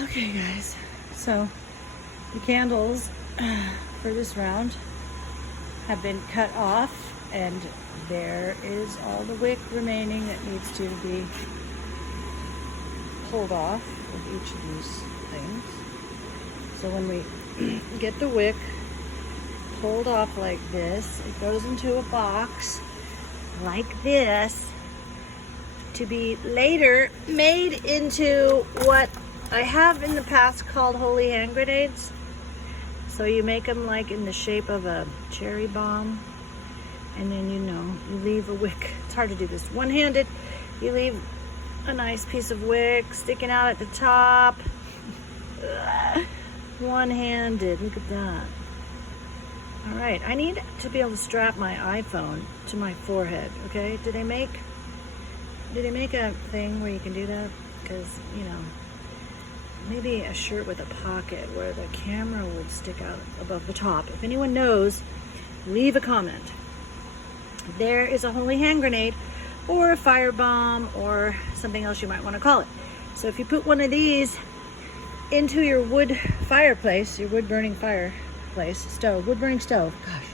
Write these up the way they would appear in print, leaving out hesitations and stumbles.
Okay guys, so the candles for this round have been cut off, and there is all the wick remaining that needs to be pulled off of each of these things. So when we get the wick pulled off like this, it goes into a box like this to be later made into what I have in the past called holy hand grenades. So you make them like in the shape of a cherry bomb, and then you leave a wick. It's hard to do this one-handed. You leave a nice piece of wick sticking out at the top. One-handed, look at that. All right, I need to be able to strap my iPhone to my forehead, okay? Did they make a thing where you can do that? Because, maybe a shirt with a pocket where the camera would stick out above the top. If anyone knows, leave a comment. There is a holy hand grenade or a firebomb or something else you might want to call it. So if you put one of these into your wood fireplace, your wood burning fireplace, wood burning stove, gosh,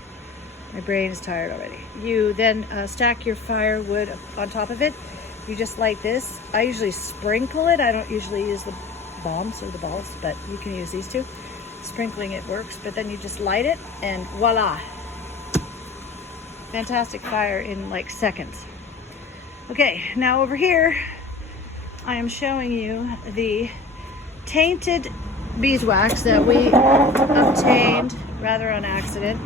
my brain is tired already. You then stack your firewood on top of it. You just light this. I usually sprinkle it. I don't usually use the bombs or the balls, but you can use these two. Sprinkling it works, but then you just light it and voila. Fantastic fire in like seconds. Okay, now over here, I am showing you the tainted beeswax that we obtained rather on accident.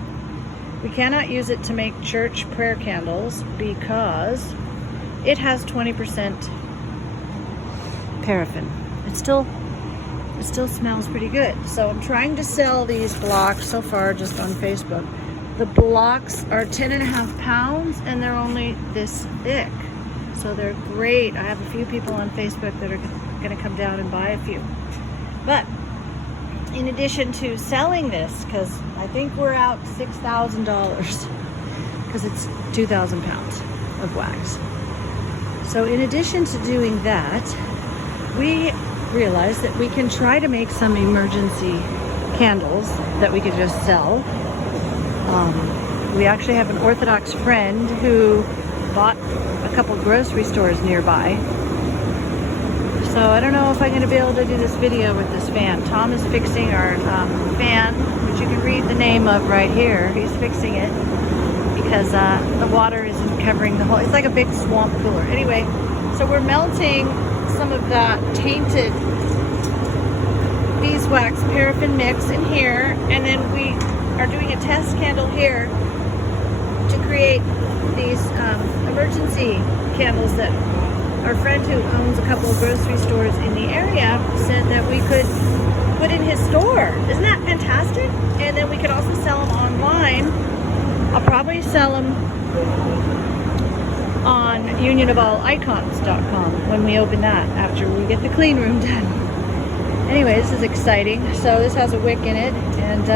We cannot use it to make church prayer candles because it has 20% paraffin. It still smells pretty good. So I'm trying to sell these blocks so far just on Facebook. The blocks are 10.5 pounds and they're only this thick. So they're great. I have a few people on Facebook that are going to come down and buy a few. But in addition to selling this, because I think we're out $6,000 because it's 2,000 pounds of wax. So in addition to doing that, we realized that we can try to make some emergency candles that we could just sell. We actually have an Orthodox friend who bought a couple grocery stores nearby. So I don't know if I'm going to be able to do this video with this fan. Tom is fixing our fan, which you can read the name of right here. He's fixing it because the water isn't covering the whole, it's like a big swamp cooler. Anyway, so we're melting some of that tainted beeswax paraffin mix in here, and then we are doing a test candle here to create these emergency candles that our friend who owns a couple of grocery stores in the area said that we could put in his store. Isn't that fantastic? And then we could also sell them online. I'll probably sell them on unionofallicons.com when we open that after we get the clean room done. Anyway, this is exciting. So this has a wick in it, and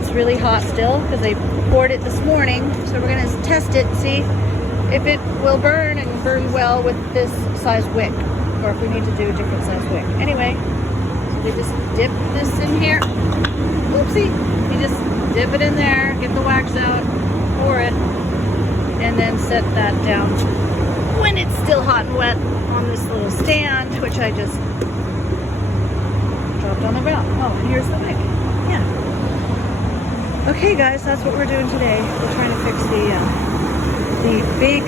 it's really hot still because they poured it this morning. So we're going to test it and see if it will burn and burn well with this size wick, or if we need to do a different size wick. Anyway, so they just dip this in here. Oopsie. You just dip it in there, get the wax out, pour it, and then set that down when it's still hot and wet on this little stand, which I just dropped on the ground. Oh, and here's the wick. Yeah. Okay, guys, that's what we're doing today. We're trying to fix the big